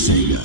Sega.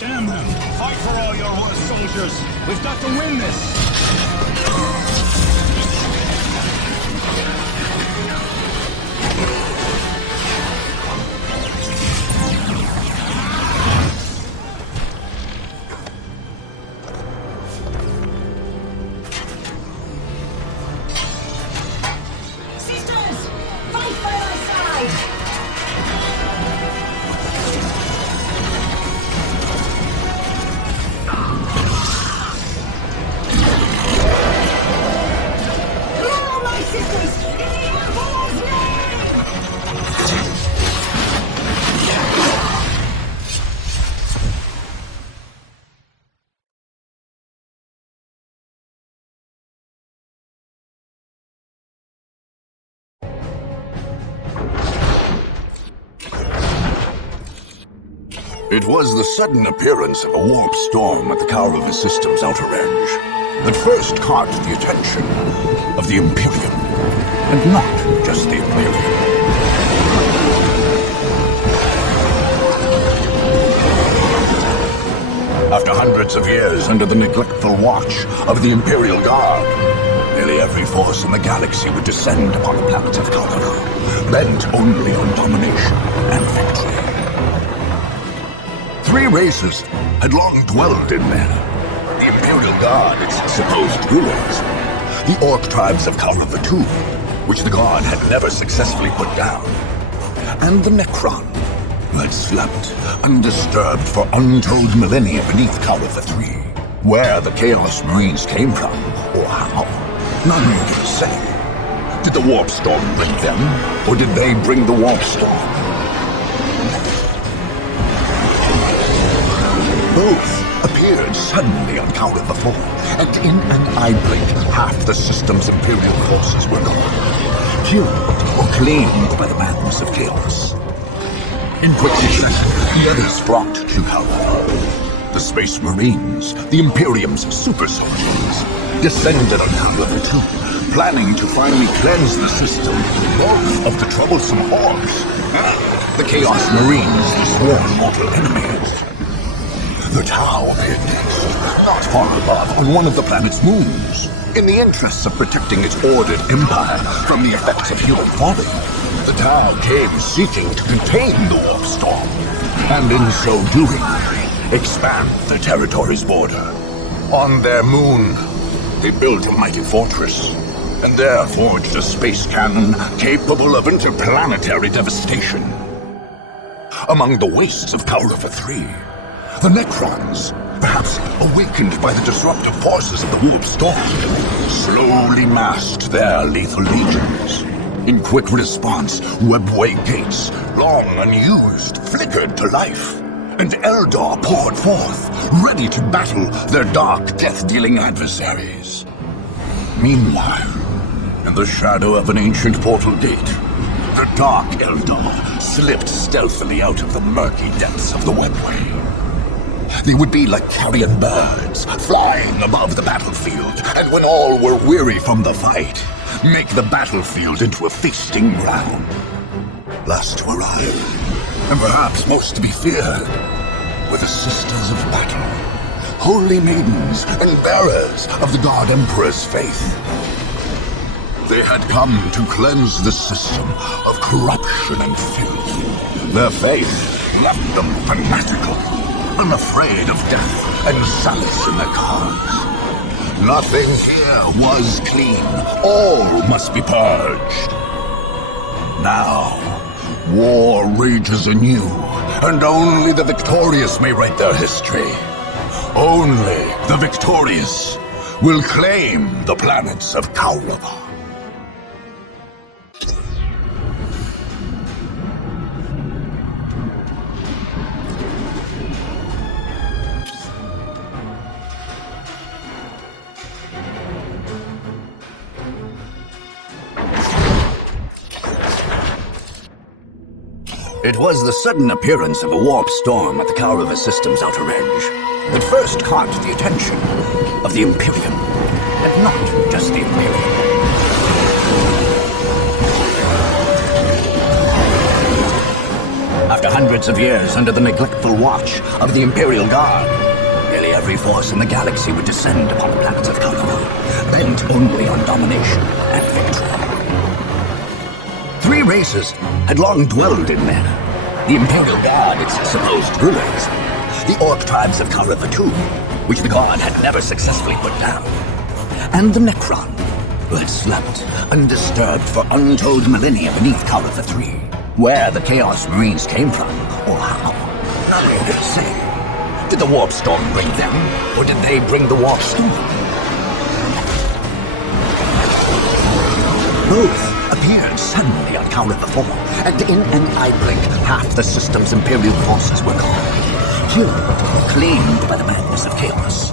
Damn them! Fight for all your horse soldiers! We've got to win this! Sisters! Fight by my side! It was the sudden appearance of a warp storm at the Kaurava system's outer edge that first caught the attention of the Imperium, and not just the Imperium. After hundreds of years under the neglectful watch of the Imperial Guard, nearly every force in the galaxy would descend upon the planet of Kaurava, bent only on domination and victory. Three races had long dwelled in there. The Imperial Guard, its supposed rulers, the Orc tribes of Kaurava II, which the Guard had never successfully put down, and the Necron, who had slept undisturbed for untold millennia beneath Kaurava III. Where the Chaos Marines came from, or how, none could say. Did the Warp Storm bring them, or did they bring the Warp Storm? Both appeared suddenly on Kaurava IV, and in an eye blink, half the system's Imperial forces were gone, killed or claimed by the madness of chaos. In quick succession, the others flocked to Kaurava. The Space Marines, the Imperium's super soldiers, descended on Kaurava II, planning to finally cleanse the system, both of the troublesome hordes and the Chaos Marines, the sworn mortal enemies. The Tau hid not far above on one of the planet's moons. In the interests of protecting its ordered empire from the effects of human folly, the Tau came seeking to contain the Warp Storm, and in so doing, expand the territory's border. On their moon, they built a mighty fortress, and there forged a space cannon capable of interplanetary devastation. Among the wastes of Kaurava III, the Necrons, perhaps awakened by the disruptive forces of the Warp Storm, slowly massed their lethal legions. In quick response, webway gates, long unused, flickered to life, and Eldar poured forth, ready to battle their dark, death-dealing adversaries. Meanwhile, in the shadow of an ancient portal gate, the dark Eldar slipped stealthily out of the murky depths of the webway. They would be like carrion birds, flying above the battlefield, and when all were weary from the fight, make the battlefield into a feasting ground. Last to arrive, and perhaps most to be feared, were the Sisters of Battle, holy maidens and bearers of the God Emperor's faith. They had come to cleanse the system of corruption and filth. Their faith left them fanatical, unafraid of death and solace in their cause. Nothing here was clean. All must be purged. Now, war rages anew, and only the victorious may write their history. Only the victorious will claim the planets of Kaurava. It was the sudden appearance of a warp storm at the Kaurava system's outer edge that first caught the attention of the Imperium, and not just the Imperium. After hundreds of years under the neglectful watch of the Imperial Guard, nearly every force in the galaxy would descend upon the planets of Kaurava, bent only on domination and victory. Three races had long dwelled in there. The Imperial Guard, its supposed rulers, the Orc tribes of Kaurava II, which the Guard had never successfully put down, and the Necron, who had slept undisturbed for untold millennia beneath Kaurava III. Where the Chaos Marines came from, or how, none could say. Did the Warp Storm bring them, or did they bring the Warp Storm? Both appeared suddenly on Kaurava IV, and in an eye blink, half the system's Imperial forces were gone, killed or claimed by the madness of chaos.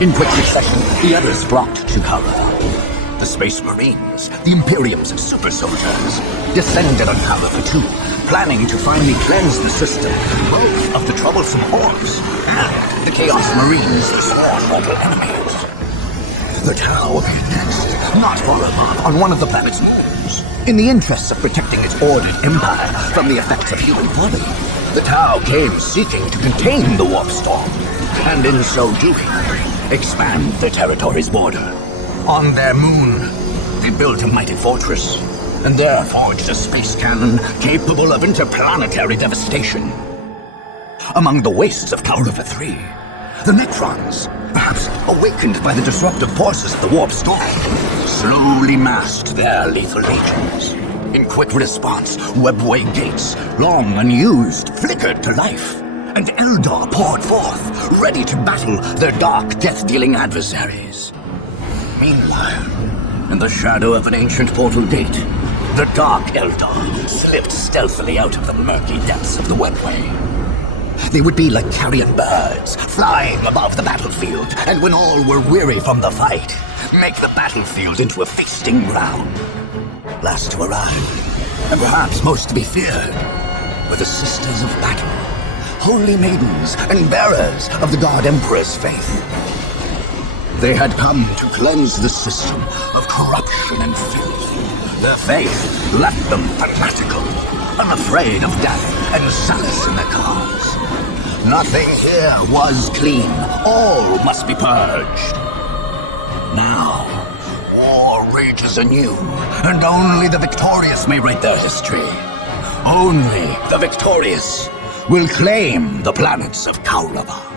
In quick succession, the others flocked to Kaurava. The Space Marines, the Imperium's super soldiers, descended on Kaurava II, planning to finally cleanse the system, both of the troublesome Orcs and the Chaos Marines, the sworn mortal enemies. The Tau appeared next, not far above, on one of the planet's moons. In the interests of protecting its ordered empire from the effects of human folly, the Tau came seeking to contain the Warp Storm, and in so doing, expand their territory's border. On their moon, they built a mighty fortress, and there forged a space cannon capable of interplanetary devastation. Among the wastes of Kaurava III, the Necrons, perhaps awakened by the disruptive forces of the Warp Storm, slowly massed their lethal legions. In quick response, webway gates, long unused, flickered to life, and Eldar poured forth, ready to battle their dark, death-dealing adversaries. Meanwhile, in the shadow of an ancient portal gate, the dark Eldar slipped stealthily out of the murky depths of the webway. They would be like carrion birds, flying above the battlefield, and when all were weary from the fight, make the battlefield into a feasting ground. Last to arrive, and perhaps most to be feared, were the Sisters of Battle, holy maidens and bearers of the God Emperor's faith. They had come to cleanse the system of corruption and filth. Their faith left them fanatical, unafraid of death and solace in their cause. Nothing here was clean. All must be purged. Now, war rages anew, and only the victorious may write their history. Only the victorious will claim the planets of Kaurava.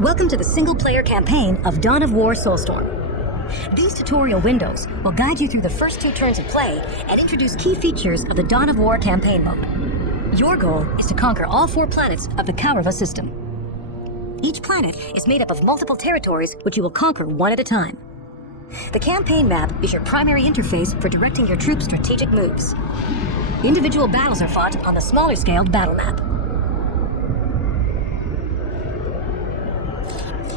Welcome to the single-player campaign of Dawn of War Soulstorm. These tutorial windows will guide you through the first 2 turns of play and introduce key features of the Dawn of War campaign mode. Your goal is to conquer all 4 planets of the Kaurava system. Each planet is made up of multiple territories which you will conquer one at a time. The campaign map is your primary interface for directing your troops' strategic moves. Individual battles are fought on the smaller-scaled battle map.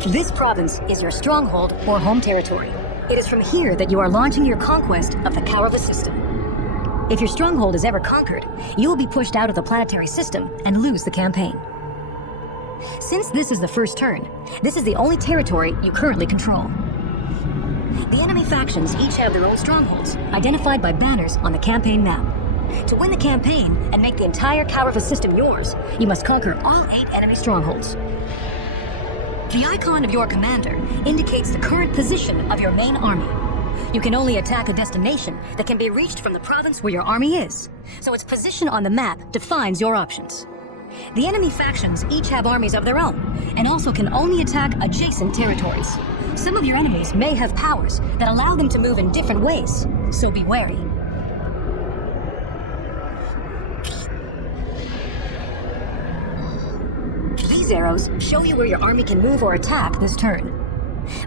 This province is your stronghold or home territory. It is from here that you are launching your conquest of the Kaurava system. If your stronghold is ever conquered, you will be pushed out of the planetary system and lose the campaign. Since this is the first turn, this is the only territory you currently control. The enemy factions each have their own strongholds, identified by banners on the campaign map. To win the campaign and make the entire Kaurava system yours, you must conquer all 8 enemy strongholds. The icon of your commander indicates the current position of your main army. You can only attack a destination that can be reached from the province where your army is, so its position on the map defines your options. The enemy factions each have armies of their own, and also can only attack adjacent territories. Some of your enemies may have powers that allow them to move in different ways, so be wary. These arrows show you where your army can move or attack this turn.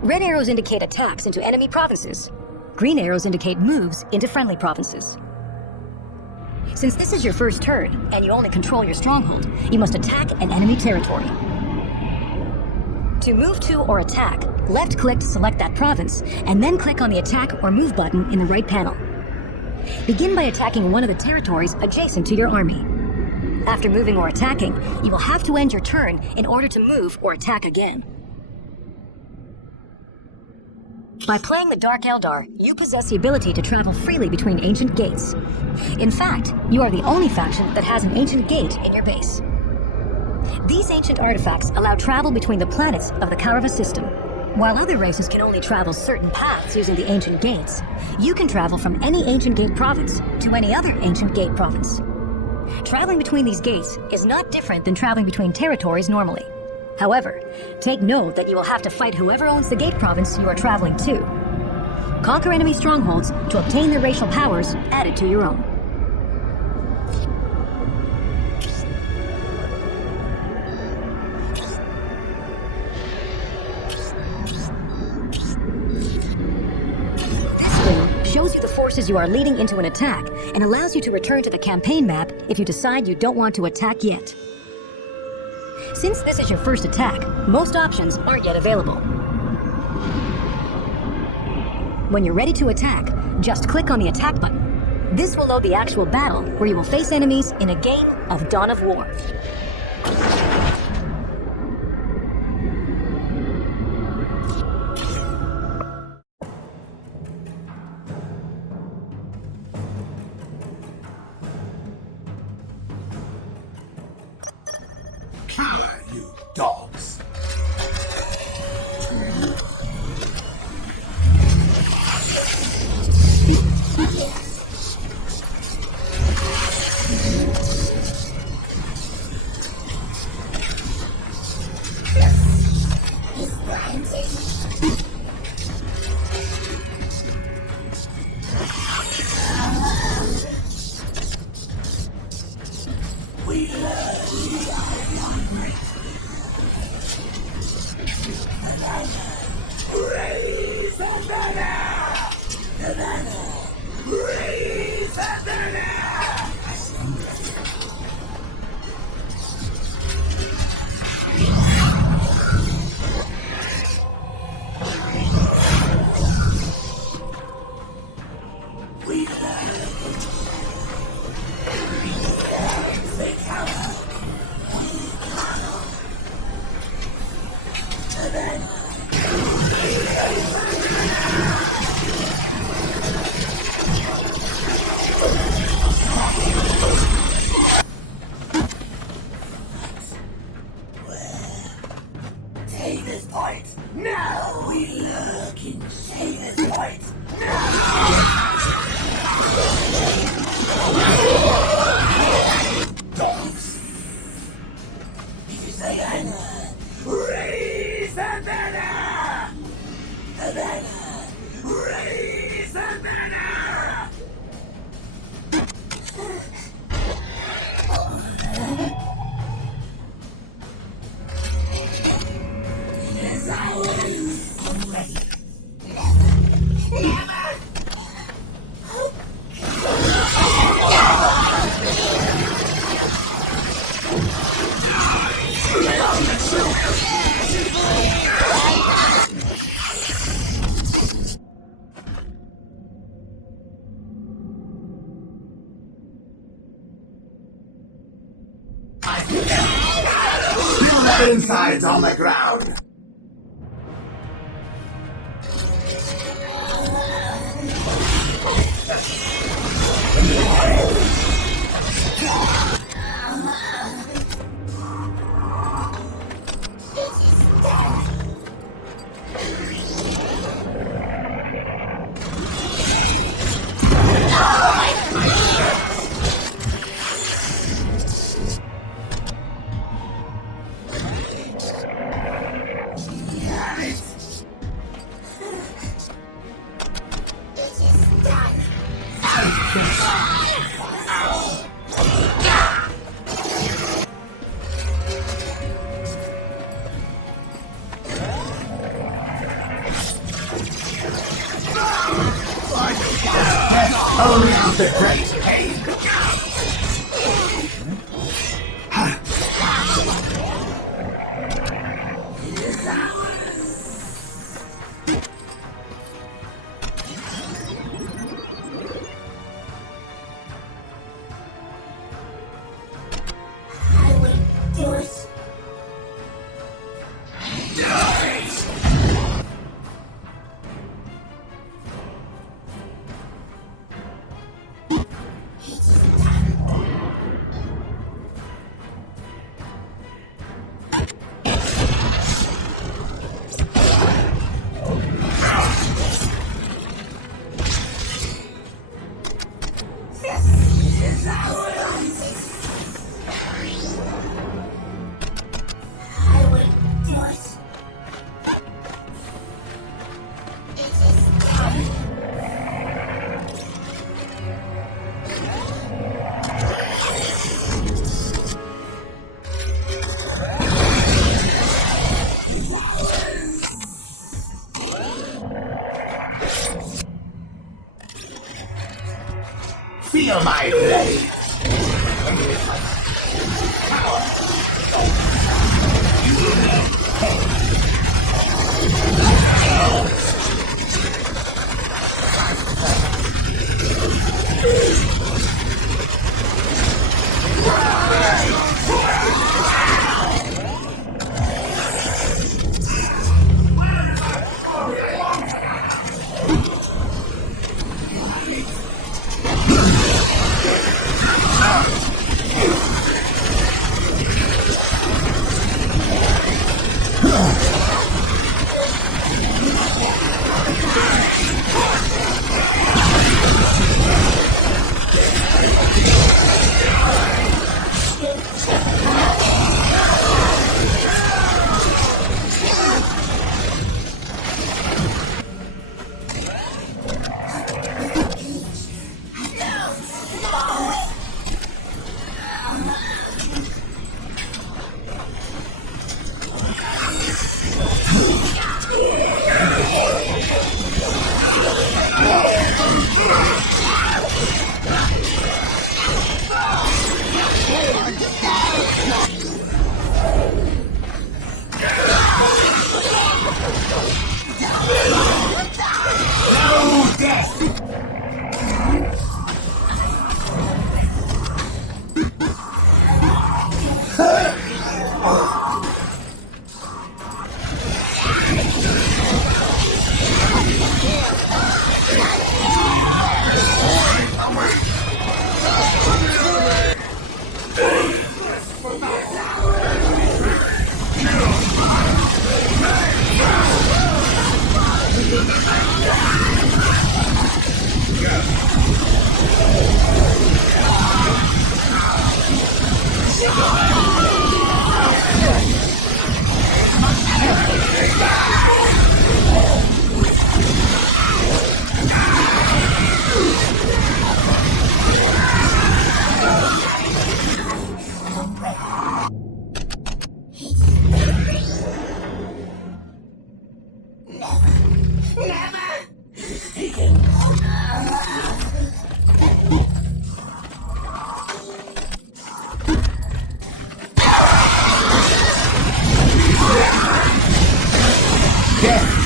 Red arrows indicate attacks into enemy provinces. Green arrows indicate moves into friendly provinces. Since this is your first turn, and you only control your stronghold, you must attack an enemy territory. To move to or attack, left-click to select that province, and then click on the Attack or Move button in the right panel. Begin by attacking one of the territories adjacent to your army. After moving or attacking, you will have to end your turn in order to move or attack again. By playing the Dark Eldar, you possess the ability to travel freely between ancient gates. In fact, you are the only faction that has an ancient gate in your base. These ancient artifacts allow travel between the planets of the Kaurava system. While other races can only travel certain paths using the ancient gates, you can travel from any ancient gate province to any other ancient gate province. Traveling between these gates is not different than traveling between territories normally. However, take note that you will have to fight whoever owns the gate province you are traveling to. Conquer enemy strongholds to obtain their racial powers added to your own. This screen shows you the forces you are leading into an attack and allows you to return to the campaign map if you decide you don't want to attack yet. Since this is your first attack, most options aren't yet available. When you're ready to attack, just click on the attack button. This will load the actual battle where you will face enemies in a game of Dawn of War. You dogs. Insides on the ground. Only after great pain. Feel my blade!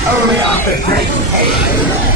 Only after great pain.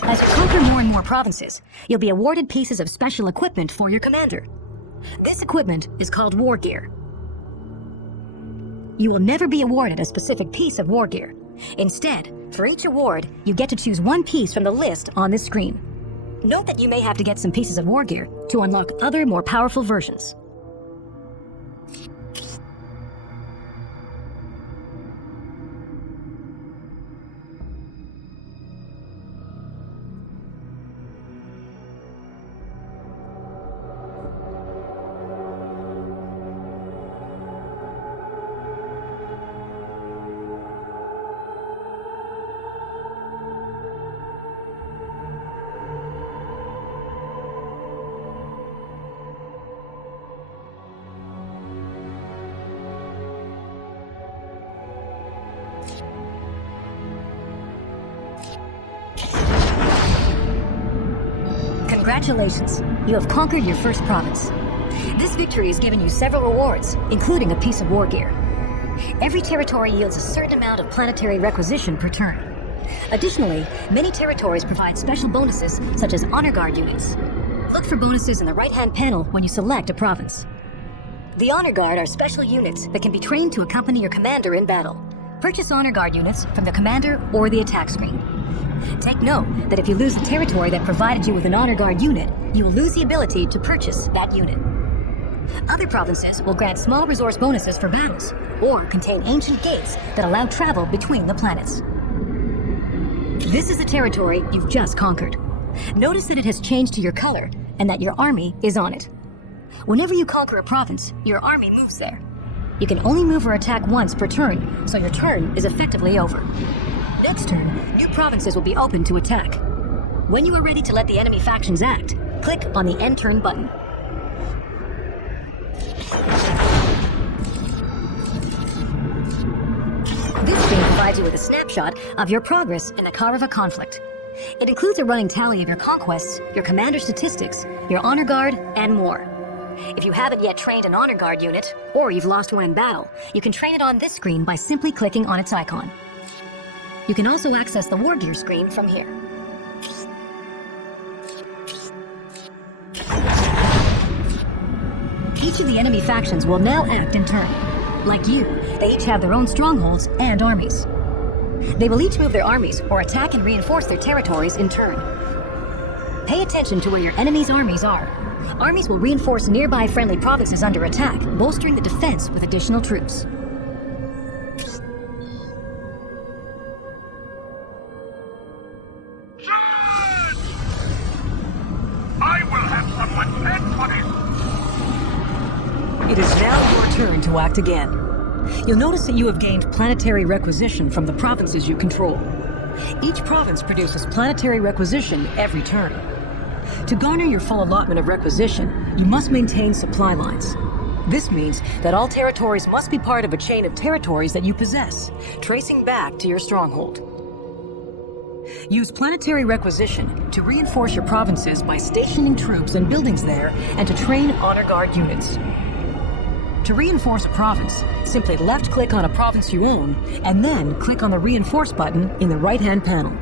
As you conquer more and more provinces, you'll be awarded pieces of special equipment for your commander. This equipment is called war gear. You will never be awarded a specific piece of war gear. Instead, for each award, you get to choose one piece from the list on this screen. Note that you may have to get some pieces of war gear to unlock other, more powerful versions. Congratulations, you have conquered your first province. This victory has given you several rewards, including a piece of war gear. Every territory yields a certain amount of planetary requisition per turn. Additionally, many territories provide special bonuses, such as honor guard units. Look for bonuses in the right-hand panel when you select a province. The honor guard are special units that can be trained to accompany your commander in battle. Purchase honor guard units from the commander or the attack screen. Take note that if you lose a territory that provided you with an honor guard unit, you will lose the ability to purchase that unit. Other provinces will grant small resource bonuses for battles, or contain ancient gates that allow travel between the planets. This is the territory you've just conquered. Notice that it has changed to your color, and that your army is on it. Whenever you conquer a province, your army moves there. You can only move or attack once per turn, so your turn is effectively over. Next turn, new provinces will be open to attack. When you are ready to let the enemy factions act, click on the End Turn button. This screen provides you with a snapshot of your progress in the Karava conflict. It includes a running tally of your conquests, your commander statistics, your honor guard, and more. If you haven't yet trained an honor guard unit, or you've lost one in battle, you can train it on this screen by simply clicking on its icon. You can also access the war gear screen from here. Each of the enemy factions will now act in turn. Like you, they each have their own strongholds and armies. They will each move their armies or attack and reinforce their territories in turn. Pay attention to where your enemy's armies are. Armies will reinforce nearby friendly provinces under attack, bolstering the defense with additional troops. It is now your turn to act again. You'll notice that you have gained planetary requisition from the provinces you control. Each province produces planetary requisition every turn. To garner your full allotment of requisition, you must maintain supply lines. This means that all territories must be part of a chain of territories that you possess, tracing back to your stronghold. Use planetary requisition to reinforce your provinces by stationing troops and buildings there and to train honor guard units. To reinforce a province, simply left-click on a province you own, and then click on the Reinforce button in the right-hand panel.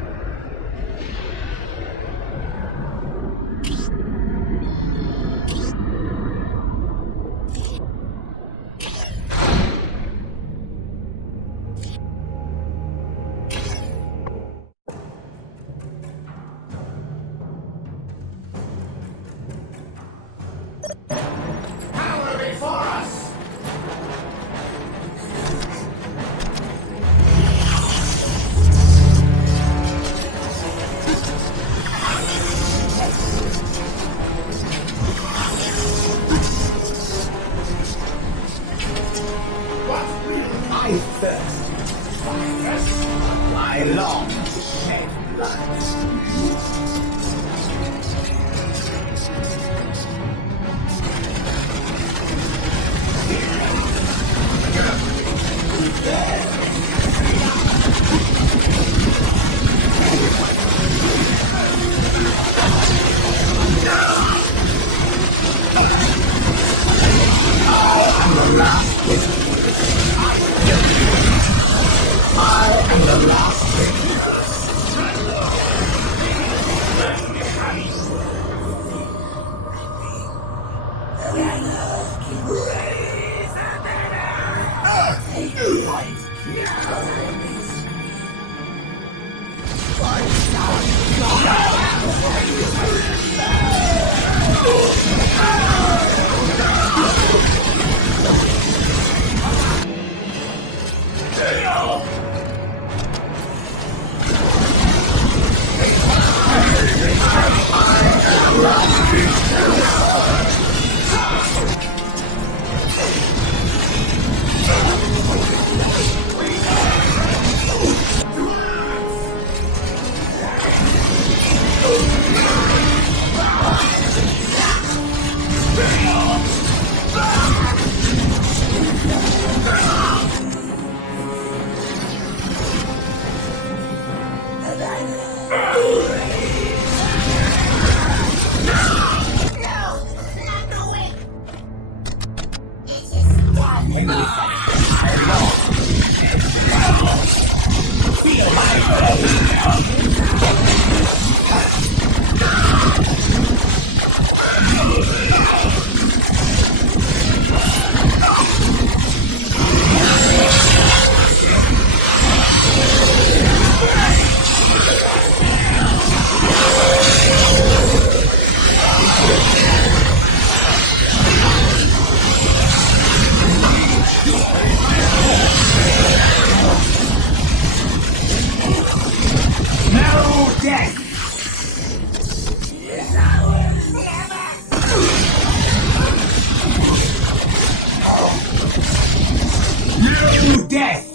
Death!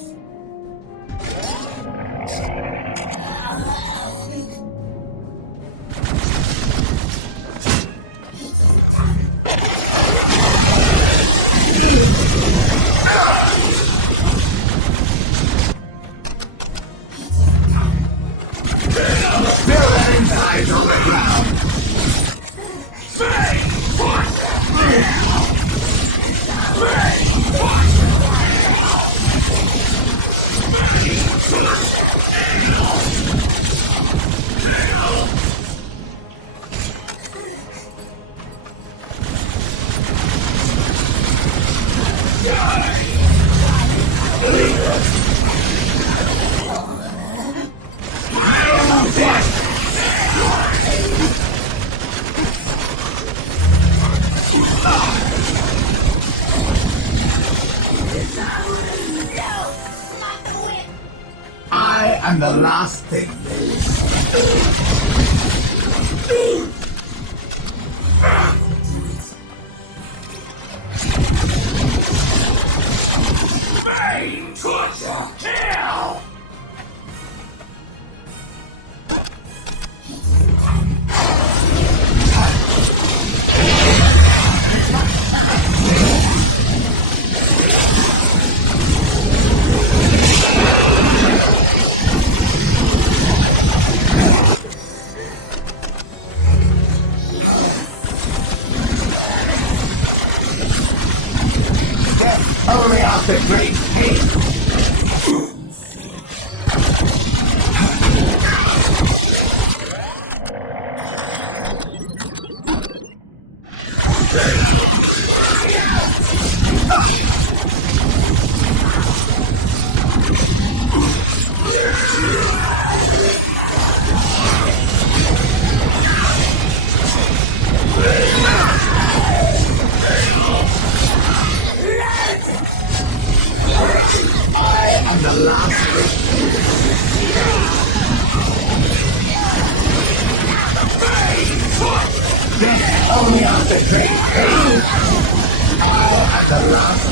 I am the last thing. Main torture kill! Only after great hate. Only after great hate. I am the last.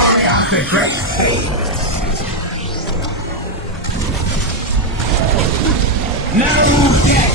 Only after great hate. No death!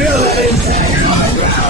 Feel that impact on the ground.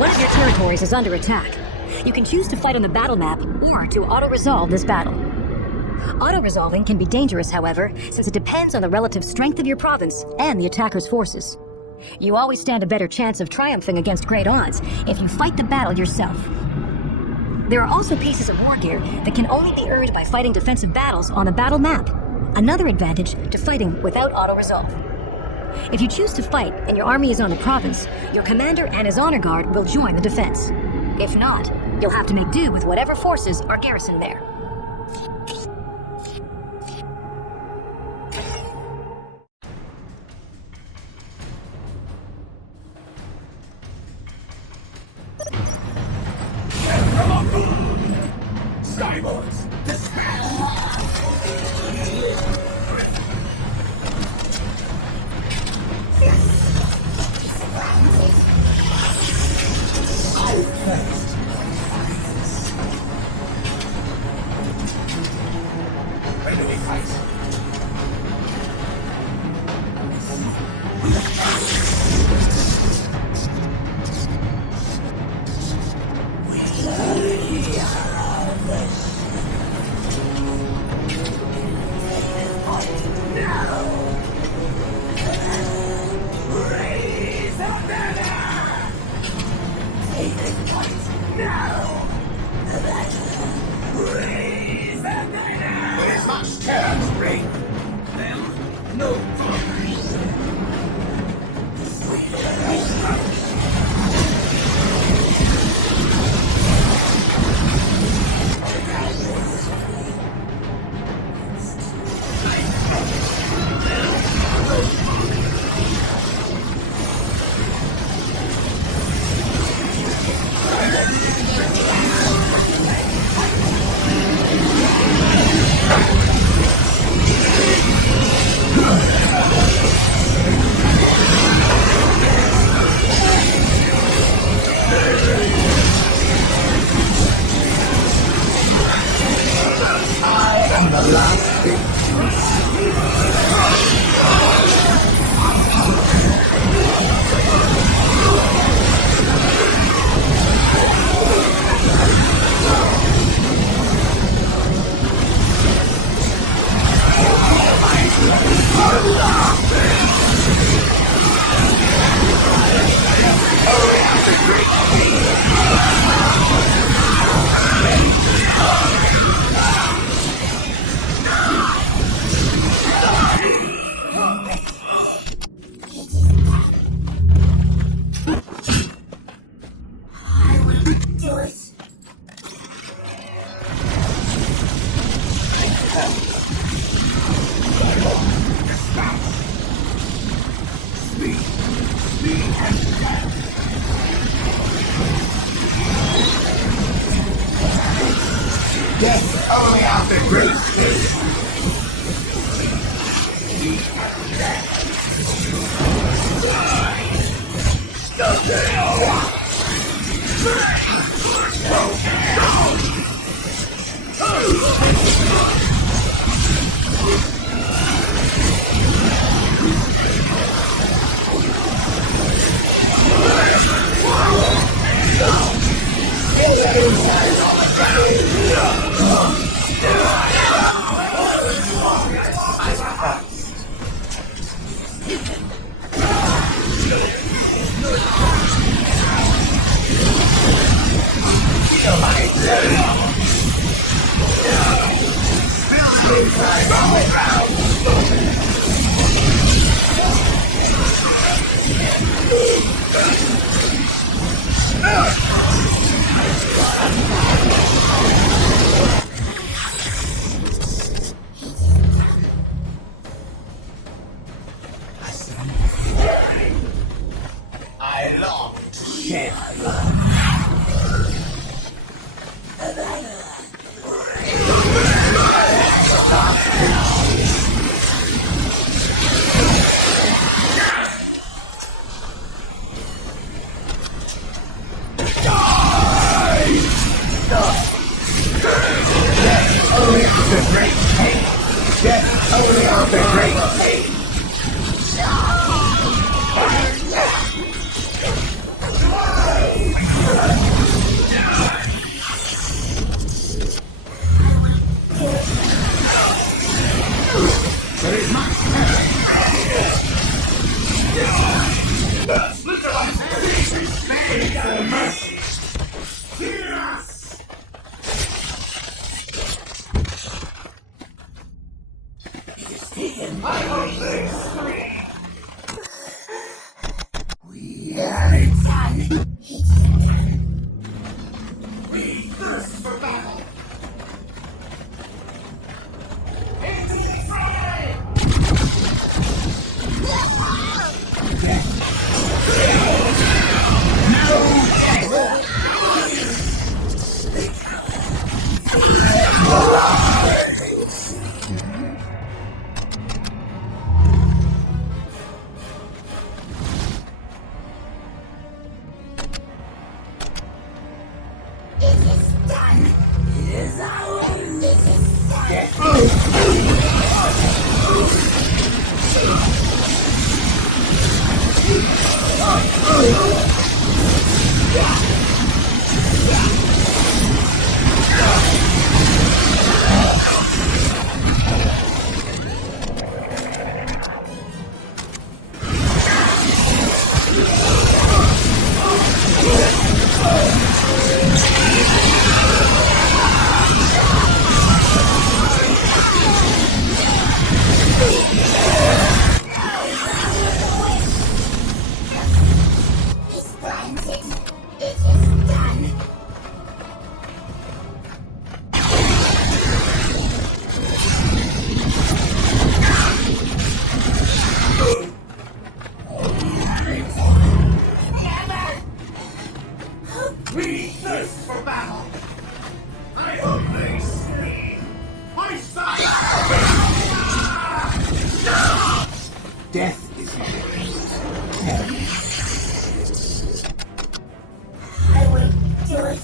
One of your territories is under attack. You can choose to fight on the battle map or to auto-resolve this battle. Auto-resolving can be dangerous, however, since it depends on the relative strength of your province and the attacker's forces. You always stand a better chance of triumphing against great odds if you fight the battle yourself. There are also pieces of war gear that can only be earned by fighting defensive battles on the battle map. Another advantage to fighting without auto-resolve. If you choose to fight and your army is on the province, your commander and his honor guard will join the defense. If not, you'll have to make do with whatever forces are garrisoned there. Cyborgs, Death only after great. I long to share my love. Only the great king. Yes, only of the great king. Death is not I will do it.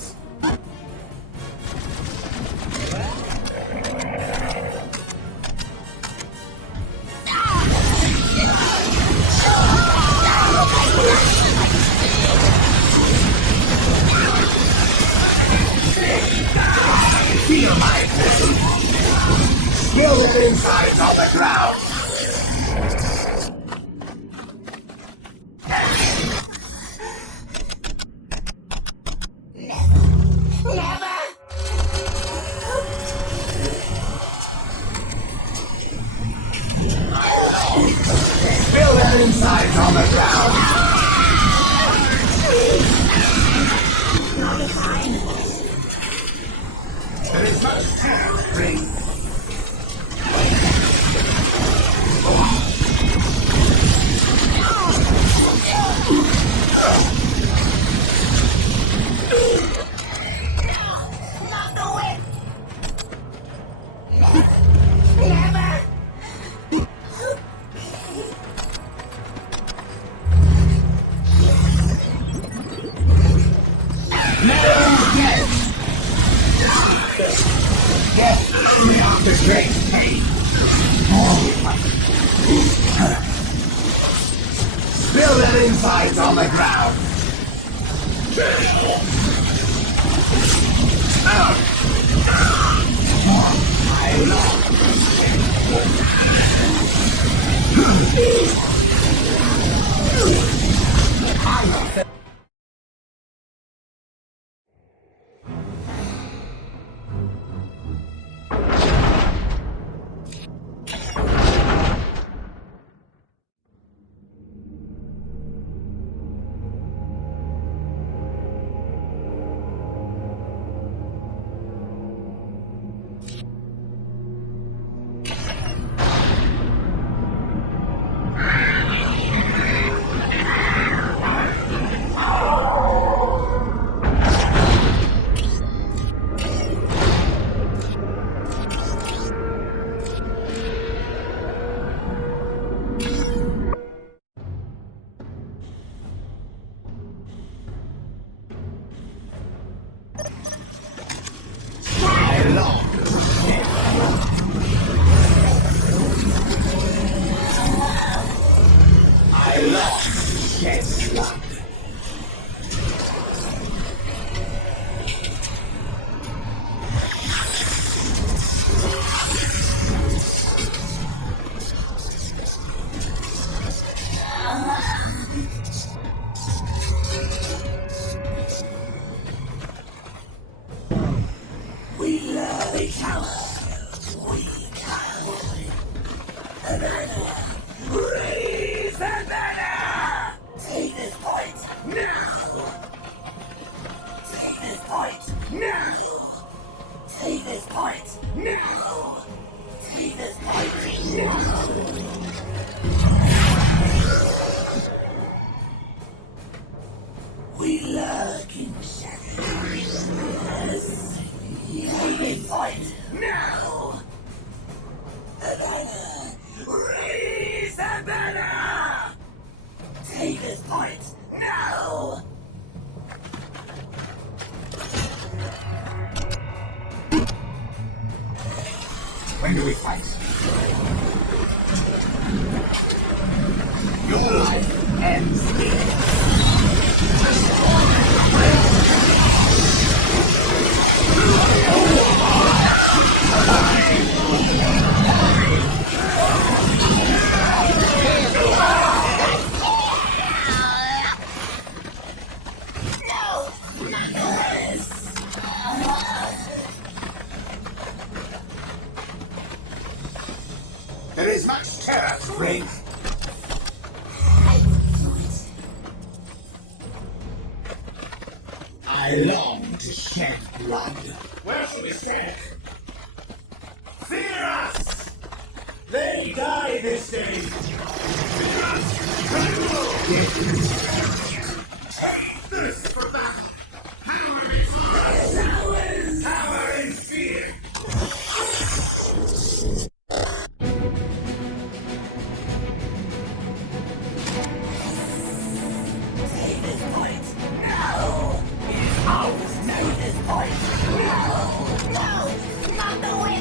Feel my presence. Feel it inside on the ground. Inside on the ground. There is much to bring. Not the whip! Never! Only after great pain. Spill their insides on the ground. When do we fight? Your life ends here. There is much terror to reign. I long to shed blood. Where shall we stand? Fear us! They die this day! Fear us! Take this for battle! Power in fear! Power in fear! Take this point! No! It's ours! Take this point! No! No! Not the way!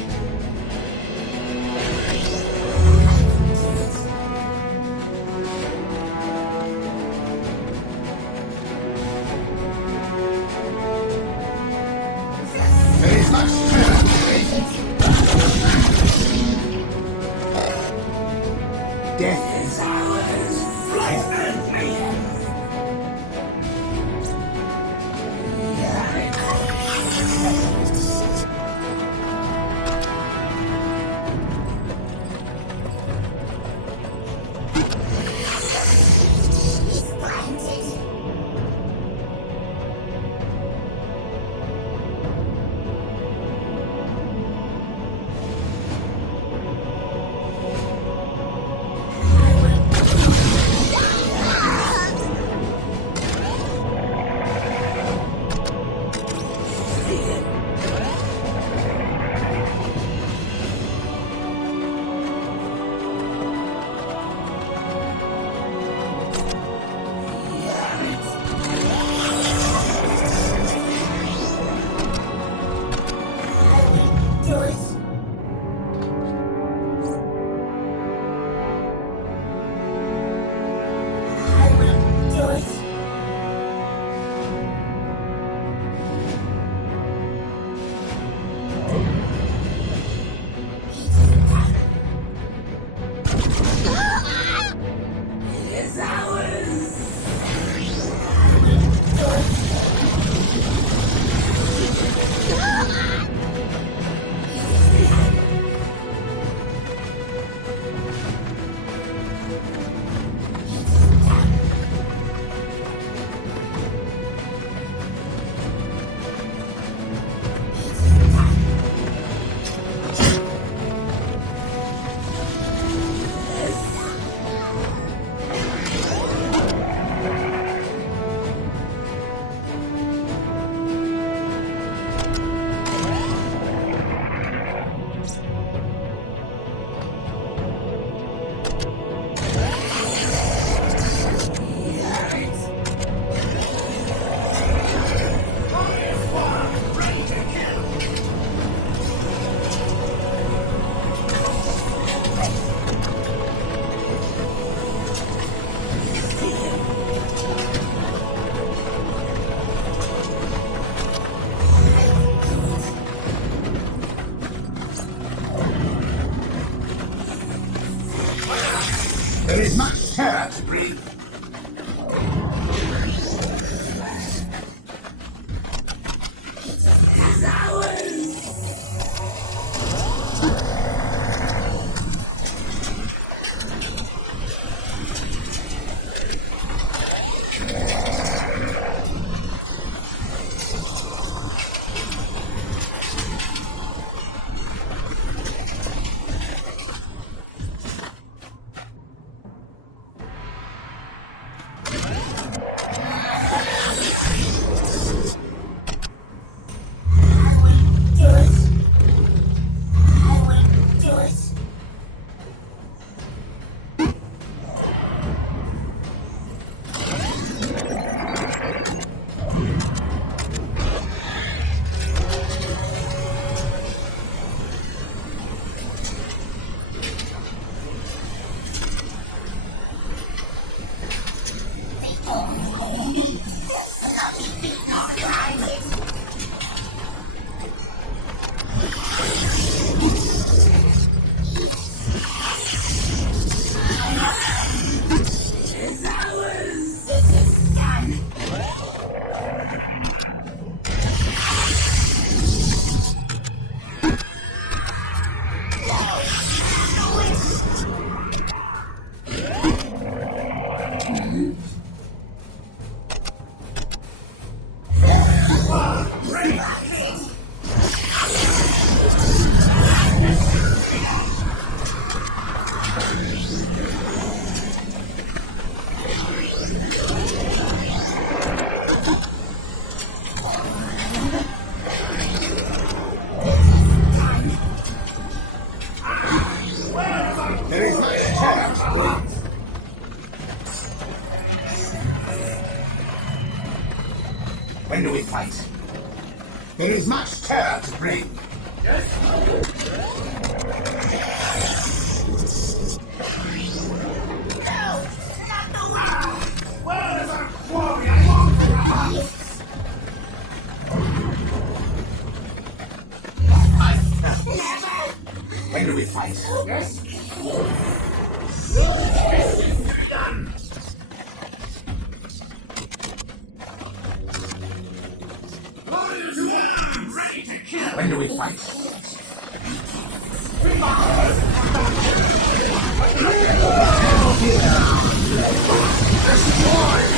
There is much terror to breathe. When do we fight? There is much terror to bring. When do we fight? Yes. When do we fight? Destroy!